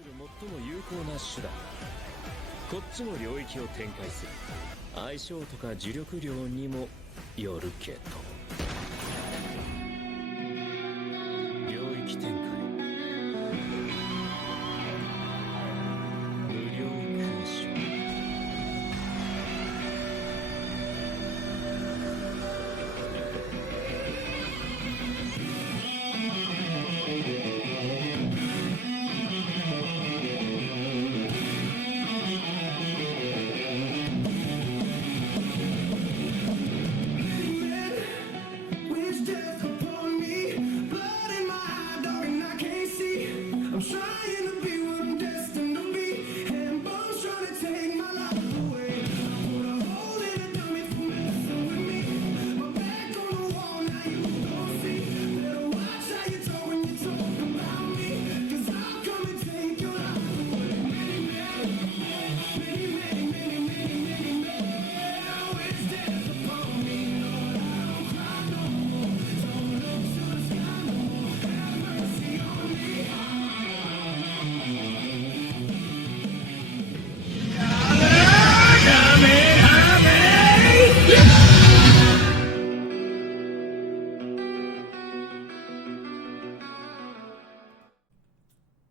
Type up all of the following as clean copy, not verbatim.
最も有効な手段。こっちも領域を展開する。相性とか呪力量にもよるけど。領域展開。無料勲章。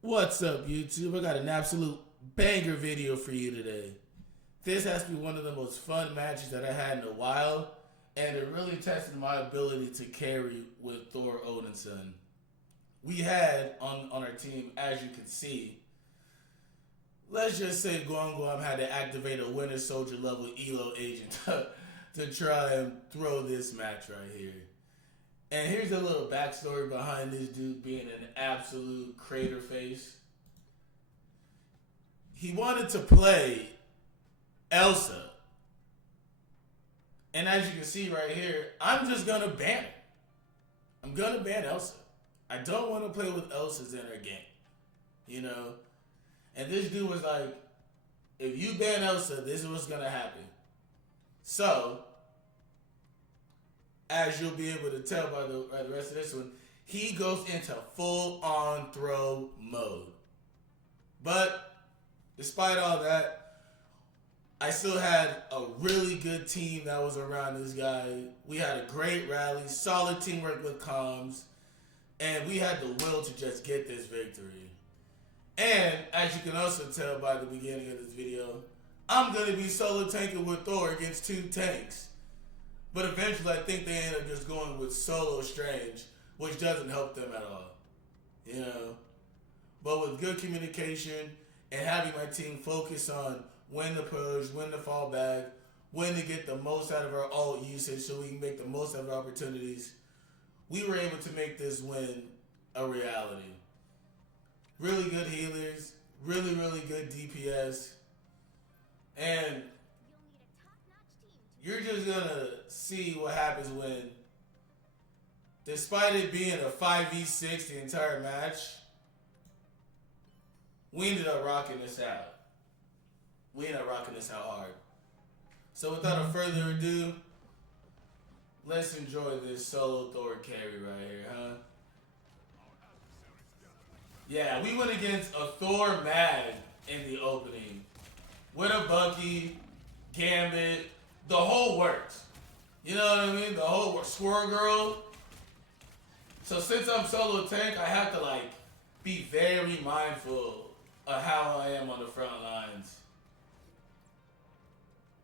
What's up, YouTube? I got an absolute banger video for you today. This has to be one of the most fun matches that I had in a while, and it really tested my ability to carry with Thor Odinson. We had on our team, as you can see, let's just say Guam had to activate a Winter Soldier level ELO agent to try and throw this match right here. And here's a little backstory behind this dude being an absolute crater face. He wanted to play Elsa. And as you can see right here, I'm just going to ban her. I'm going to ban Elsa. I don't want to play with Elsas in her game. You know? And this dude was like, if you ban Elsa, this is what's going to happen. So, as you'll be able to tell by the rest of this one, he goes into full-on throw mode. But despite all that, I still had a really good team that was around this guy. We had a great rally, solid teamwork with comms, and we had the will to just get this victory. And as you can also tell by the beginning of this video, I'm going to be solo tanking with Thor against two tanks. But eventually, I think they end up just going with solo Strange, which doesn't help them at all. You know? But with good communication and having my team focus on when to push, when to fall back, when to get the most out of our ult usage so we can make the most out of our opportunities, we were able to make this win a reality. Really good healers, really, really good DPS, and you're just gonna see what happens when, despite it being a 5v6 the entire match, we ended up rocking this out. We ended up rocking this out hard. So without further ado, let's enjoy this solo Thor carry right here, huh? Yeah, we went against a Thor Mag in the opening. With a Bucky, Gambit, the whole works. You know what I mean? The whole works. Squirrel Girl. So since I'm solo tank, I have to like be very mindful of how I am on the front lines.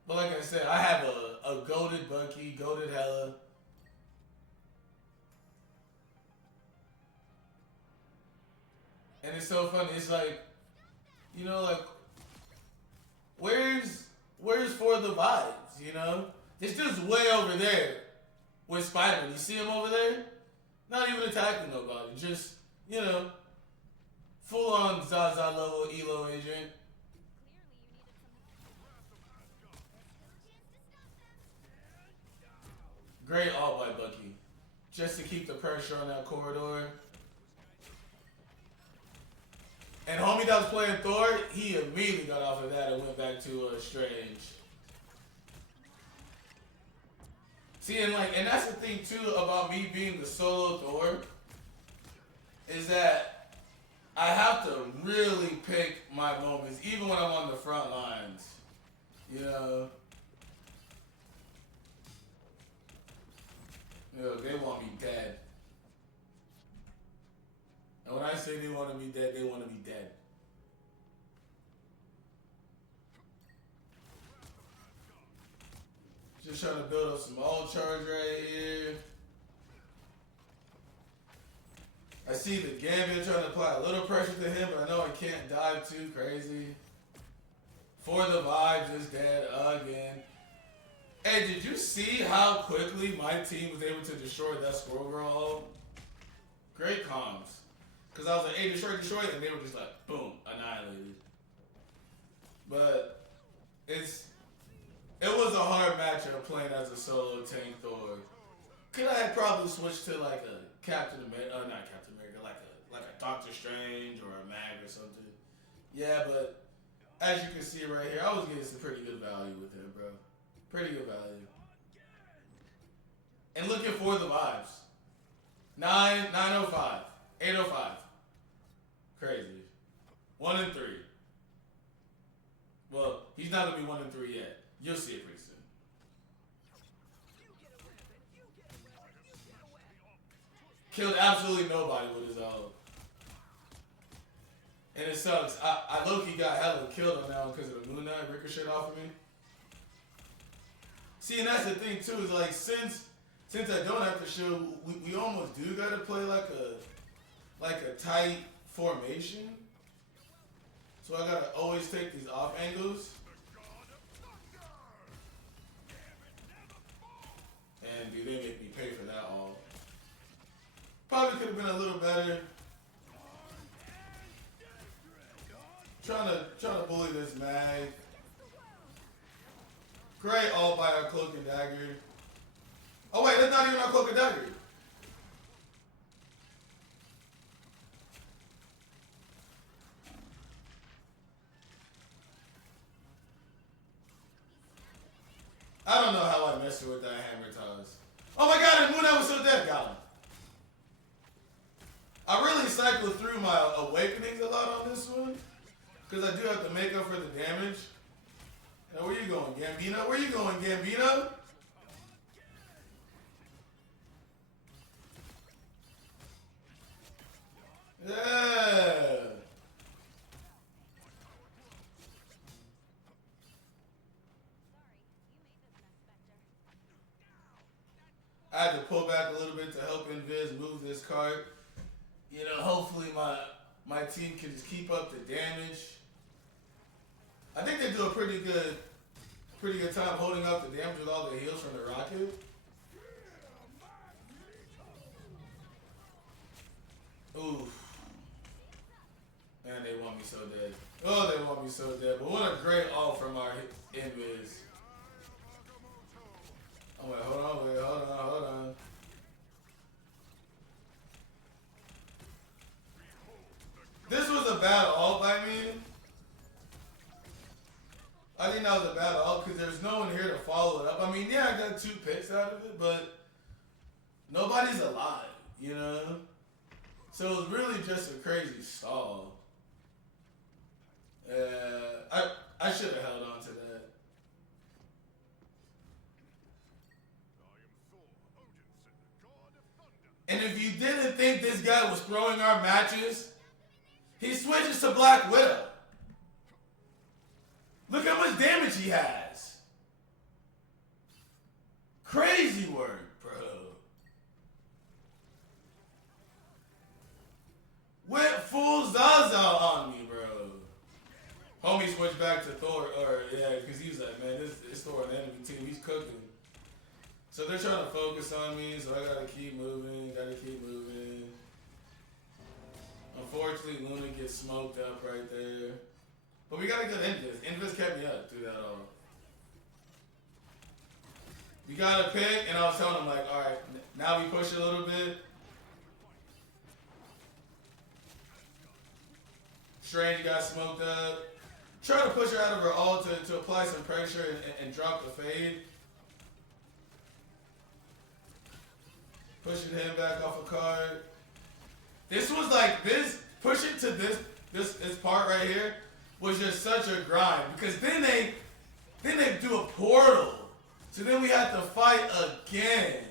But like I said, I have a goated Bucky, goated Hella. And it's so funny. It's like, you know, like, where's for the vibes, you know? It's just way over there with Spider-Man. You see him over there? Not even attacking nobody. Just, you know, full-on Zaza level ELO agent. Great ult by Bucky. Just to keep the pressure on that corridor. And homie that was playing Thor, he immediately got off of that and went back to Strange. See, and that's the thing too about me being the solo Thor, is that I have to really pick my moments, even when I'm on the front lines. You know? They want me dead. And when I say they want to be dead, they want to be dead. Just trying to build up some all charge right here. I see the Gambit trying to apply a little pressure to him, but I know I can't dive too crazy. For the vibes is dead again. Hey, did you see how quickly my team was able to destroy that Squirrel Girl? Great comms. Because I was like, hey, destroy, and they were just like, boom, annihilated. But it was a hard matchup playing as a solo tank Thor. Could I have probably switched to like a Captain America, not Captain America, like a Doctor Strange or a Mag or something. Yeah, but as you can see right here, I was getting some pretty good value with him, bro. Pretty good value. And looking for the vibes. 905, 805. Crazy. 1 and 3. Well, he's not gonna be 1 and 3 yet. You'll see it pretty soon. Killed absolutely nobody with his ult. And it sucks. I low-key got hella killed on that one because of the Moon Knight ricochet off of me. See, and that's the thing too, is like since I don't have to show, we almost do gotta play like a tight formation. So I gotta always take these off angles. And dude, they make me pay for that all. Probably could have been a little better. Trying to bully this mag. Great all by our cloak and dagger. Oh wait, that's not even our cloak and dagger. I don't know how I messed with that hammer toss. Oh my god, and Moon Knight was so dead, got him. I really cycled through my awakenings a lot on this one. Because I do have to make up for the damage. Now, where you going, Gambino? Where you going, Gambino? Yeah. I had to pull back a little bit to help Invis move this cart. You know, hopefully my team can just keep up the damage. I think they do a pretty good time holding up the damage with all the heals from the rocket. Oof. Man, they want me so dead. Oh, they want me so dead. But what a great ult from our Invis. Oh, wait, hold on. This was a bad ult by me. I think that was a bad ult because there's no one here to follow it up. I mean, yeah, I got 2 picks out of it, but nobody's alive, you know? So it was really just a crazy stall. I should have held on to that. And if you didn't think this guy was throwing our matches, he switches to Black Widow. Look how much damage he has. Crazy work, bro. Went full Zaza on me, bro. Homie switched back to Thor, because he was like, man, this Thor an enemy team, he's cooking. So they're trying to focus on me, so I gotta keep moving. Unfortunately, Luna gets smoked up right there. But we got a good Invis. Invis kept me up through that all. We got a pick, and I was telling him, like, alright, now we push it a little bit. Strange got smoked up. Try to push her out of her ult to apply some pressure and drop the fade. Pushing him back off a card. This was like, this pushing to this part right here was just such a grind because then they do a portal. So then we have to fight again.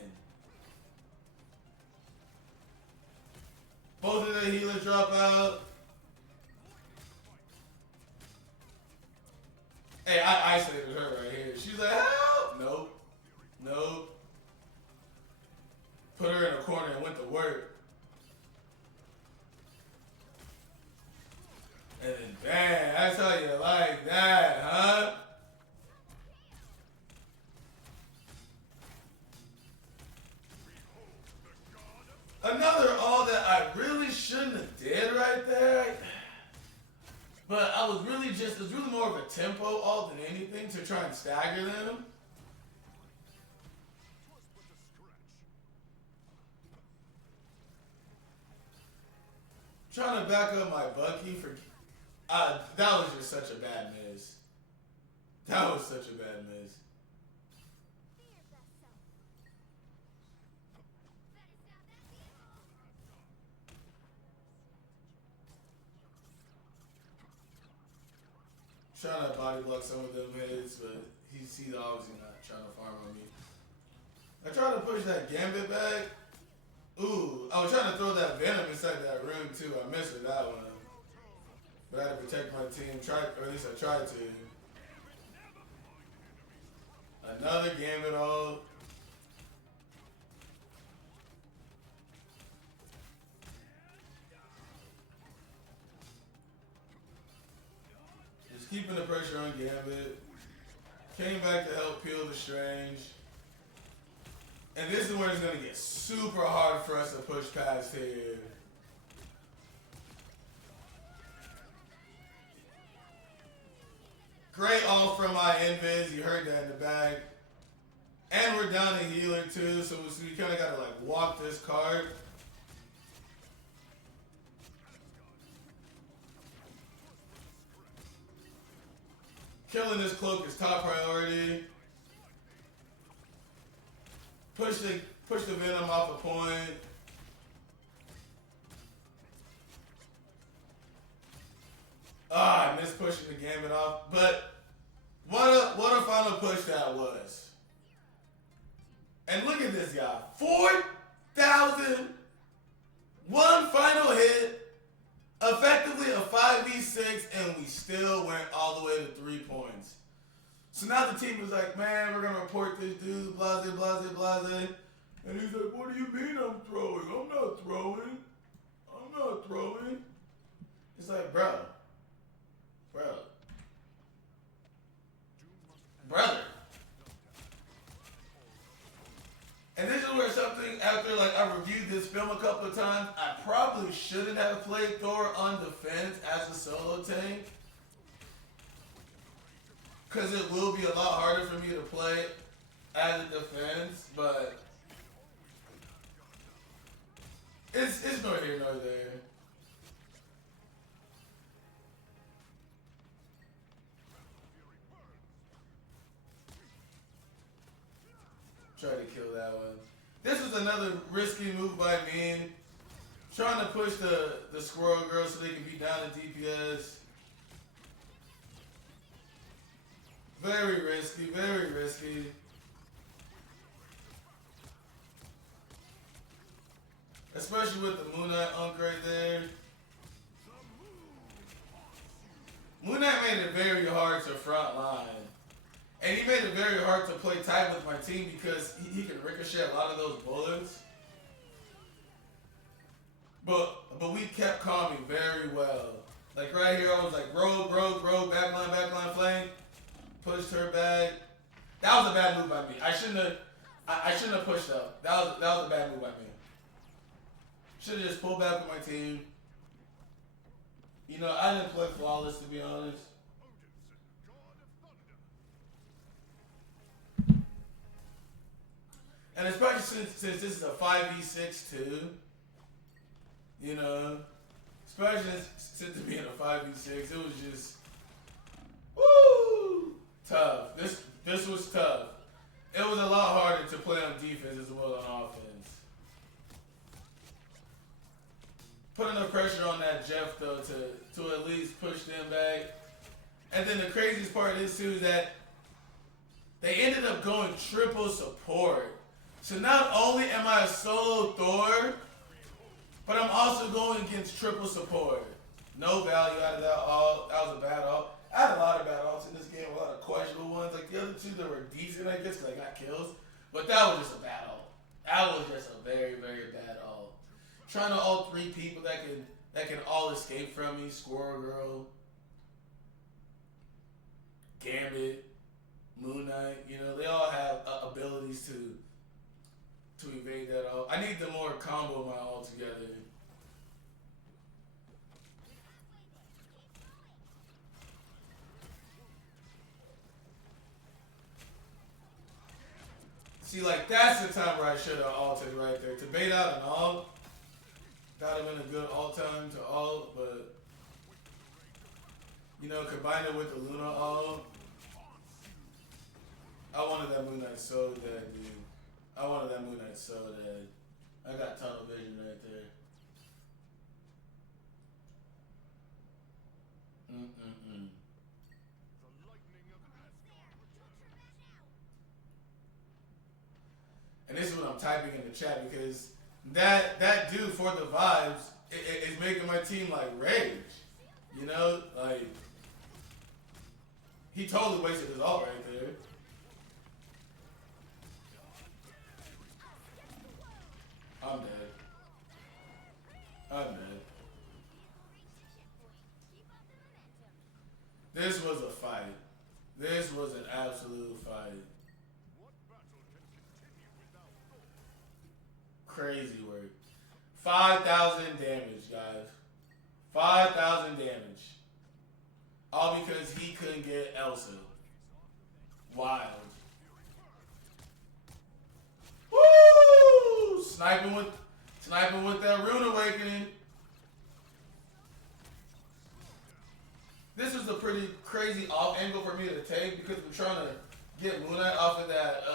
Both of the healers drop out. Hey, I isolated her right here. She's like, help! Nope. Nope. Put her in a corner and went to work. And then, damn, that's how you like that, huh? Another all that I really shouldn't have did right there. But I was really it's really more of a tempo all than anything to try and stagger them. Trying to back up my Bucky for that was just such a bad miss. That was such a bad miss. Trying to body block some of them hits, but he's obviously not trying to farm on me. I tried to push that Gambit back. Ooh, I was trying to throw that Venom inside that room too. I missed with that one. But I had to protect my team, or at least I tried to. Another Gambit ult. Just keeping the pressure on Gambit. Came back to help peel the Strange. And this is where it's going to get super hard for us to push past here. Great ult from my Invis. You heard that in the back. And we're down a healer too, so we kind of got to like walk this card. Killing this cloak is top priority. Push the Venom off a point. I missed pushing the Gambit off. But what a final push that was. And look at this guy. 4,000, one final hit, effectively a 5v6, and we still went all the way to 3 points. So now the team is like, man, we're going to report this dude, blase, blase, blase. And he's like, what do you mean I'm throwing? I'm not throwing. I'm not throwing. It's like, brother. And this is where something, after like I reviewed this film a couple of times, I probably shouldn't have played Thor on defense as a solo tank. Because it will be a lot harder for me to play as a defense, but it's nor here nor there. Try to kill that one. This was another risky move by me. Trying to push the Squirrel Girl so they can be down to DPS. Very risky, very risky. Especially with the Moon Knight unk right there. Moon Knight made it very hard to front line. And he made it very hard to play tight with my team because he can ricochet a lot of those bullets. But we kept calming very well. Like right here, I was like, rogue, backline, flank. Pushed her back. That was a bad move by me. I shouldn't have pushed up. That was a bad move by me. Should have just pulled back with my team. You know, I didn't play flawless, to be honest. And especially since this is a 5v6 too. You know, especially since it being a 5v6, it was just woo tough. This was tough. It was a lot harder to play on defense as well as on offense. put enough pressure on that Jeff though to at least push them back. And then the craziest part is too that they ended up going triple support. So not only am I a solo Thor, but I'm also going against triple support. No value out of that ult. That was a bad ult. I had a lot of bad ults in this game, a lot of questionable ones. Like the other two that were decent, I guess, because I got kills. But that was just a bad ult. That was just a very, very bad ult. Trying to ult 3 people that can all escape from me. Squirrel Girl, Gambit, Moon Knight. You know, they all have abilities to evade that ult. I need to more combo my ult together. See, like, that's the time where I should have ulted right there. To bait out an ult, that would have been a good ult time to ult, but, you know, combine it with the Luna ult. I wanted that Moon Knight so dead, dude. I wanted that Moon Knight so dead. I got tunnel vision right there. And this is what I'm typing in the chat because that dude for the vibes is making my team like rage. You know, like he totally wasted his ult right there. I'm dead. I'm dead. This was a fight. This was an absolute fight. Crazy work. 5,000 damage, guys. 5,000 damage. All because he couldn't get Elsa. Wild. Woo! Sniping with that Rune Awakening. This was a pretty crazy off angle for me to take because we're trying to get Moon Knight off of that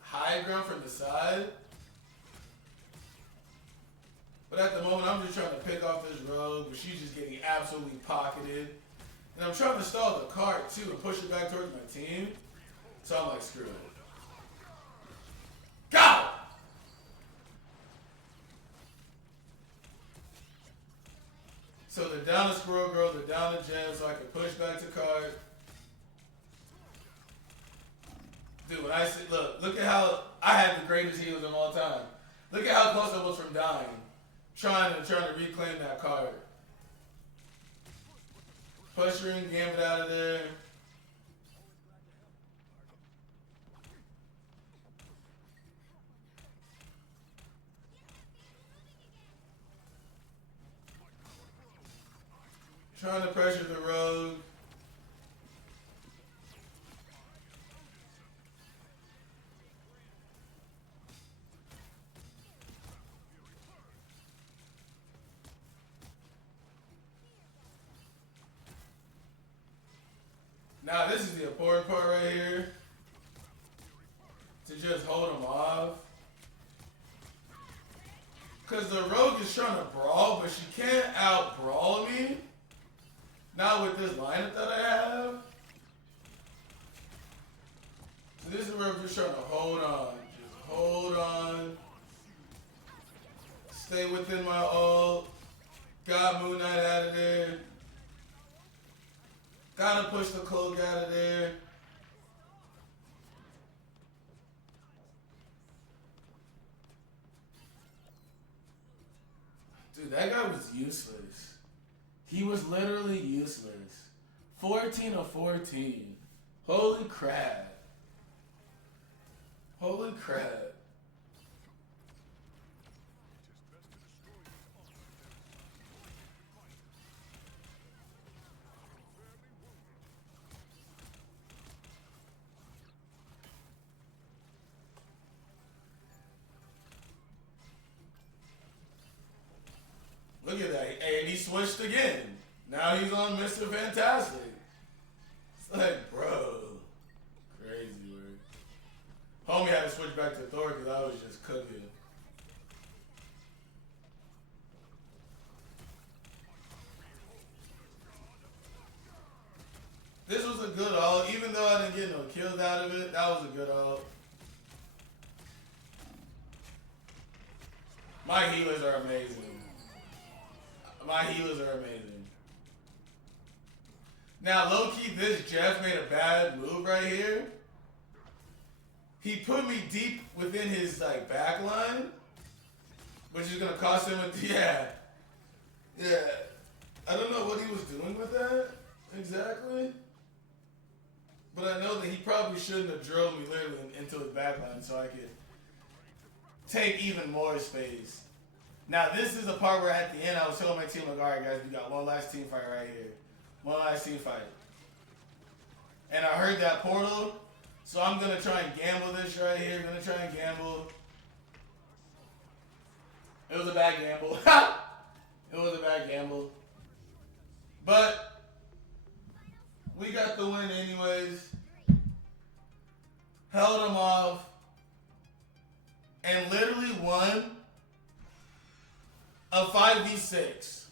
high ground from the side. But at the moment, I'm just trying to pick off this rogue, but she's just getting absolutely pocketed. And I'm trying to stall the cart, too, and push it back towards my team. So I'm like, screw it. Go! So they're down to Squirrel Girl, they're down to Jen, so I can push back to cart. Dude, when I see, look at how I had the greatest heals of all time. Look at how close I was from dying. Trying to reclaim that card. Pushing, Gambit out of there. Trying to pressure the rogue. Now this is the important part right here. To just hold him off. Because the rogue is trying to brawl, but she can't out-brawl me. Not with this lineup that I have. So this is where I'm just trying to hold on. Just hold on. Stay within my ult. Got Moon Knight out of there. Gotta push the cloak out of there. Dude, that guy was useless. He was literally useless. 14 of 14. Holy crap. Holy crap. Look at that. Hey, and he switched again. Now he's on Mr. Fantastic. It's like, bro. Crazy work. Homie had to switch back to Thor because I was just cooking. This was a good ult. Even though I didn't get no kills out of it, that was a good ult. My healers are amazing. My healers are amazing. Now, low-key, this Jeff made a bad move right here. He put me deep within his like back line, which is gonna cost him a yeah. I don't know what he was doing with that exactly, but I know that he probably shouldn't have drilled me literally into his back line so I could take even more space. Now this is the part where at the end I was telling my team like, all right guys, we got one last team fight right here, one last team fight, and I heard that portal. So I'm going to try and gamble this right here. I'm going to try and gamble. It was a bad gamble. It was a bad gamble. But we got the win anyways. Held them off. And literally won a 5v6.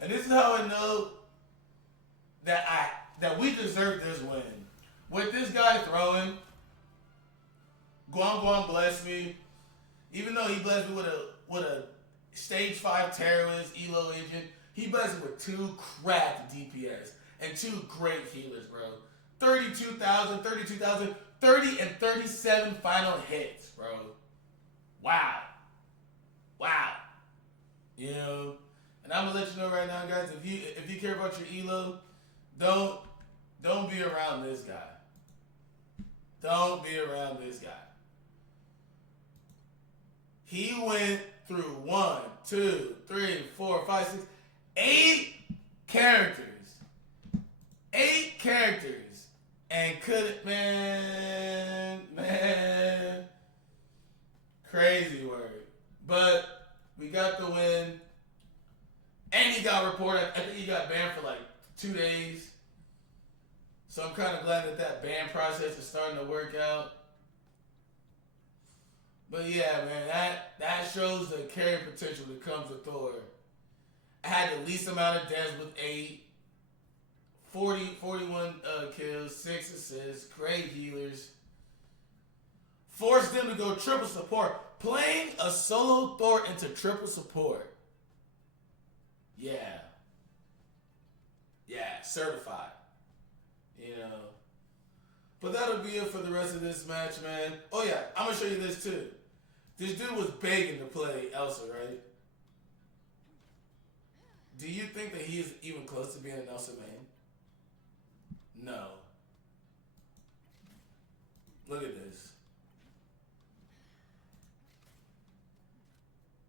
And this is how I know that we deserve this win. With this guy throwing, Guan blessed me. Even though he blessed me with a stage 5 terrorist elo agent, he blessed me with 2 cracked DPS and 2 great healers, bro. 32,000, 30 and 37 final hits, bro. Wow. You know, and I'm gonna let you know right now, guys. If you care about your elo, don't be around this guy. Don't be around this guy. He went through 1, 2, 3, 4, 5, 6, 8 characters. 8 characters. And couldn't, man. Crazy word. But we got the win. And he got reported. I think he got banned for like 2 days. So I'm kind of glad that ban process is starting to work out. But yeah, man, that shows the carry potential that comes with Thor. I had the least amount of deaths with 8, 41 kills, 6 assists, great healers. Forced them to go triple support. Playing a solo Thor into triple support. Yeah, certified. You know. But that'll be it for the rest of this match, man. Oh yeah, I'm gonna show you this too. This dude was begging to play Elsa, right? Do you think that he is even close to being an Elsa main? No. Look at this.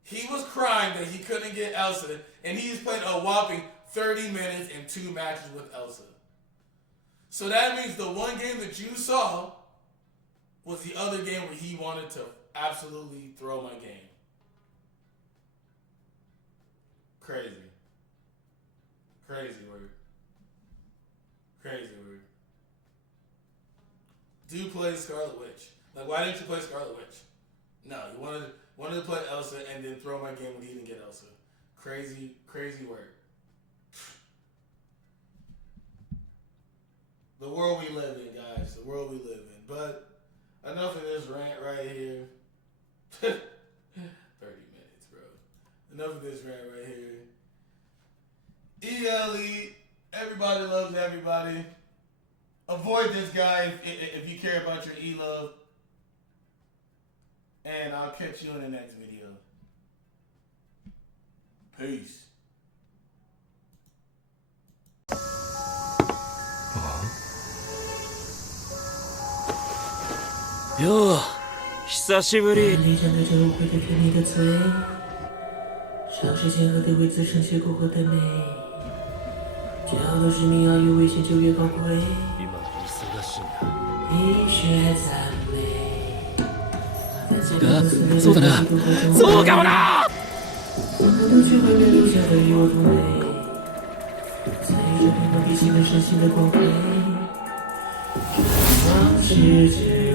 He was crying that he couldn't get Elsa, and he's played a whopping 30 minutes in 2 matches with Elsa. So that means the one game that you saw was the other game where he wanted to absolutely throw my game. Crazy. Crazy word. Crazy word. Do play Scarlet Witch. Like, why didn't you play Scarlet Witch? No, you wanted to play Elsa and then throw my game when he didn't get Elsa. Crazy, crazy word. The world we live in, guys. The world we live in. But enough of this rant right here. 30 minutes, bro. Enough of this rant right here. ELE. Everybody loves everybody. Avoid this guy if you care about your E-love. And I'll catch you in the next video. Peace. よう久しぶり。你将对着我会对甜蜜的嘴，尝试间和对未自成血过后的美，最好的是你要越危险就越宝贵，今忙しいんだ。医学赞美。そうだな。そうかもな。很多却会被留下的与我同类，参与着平凡地形的身心的光辉，往事之。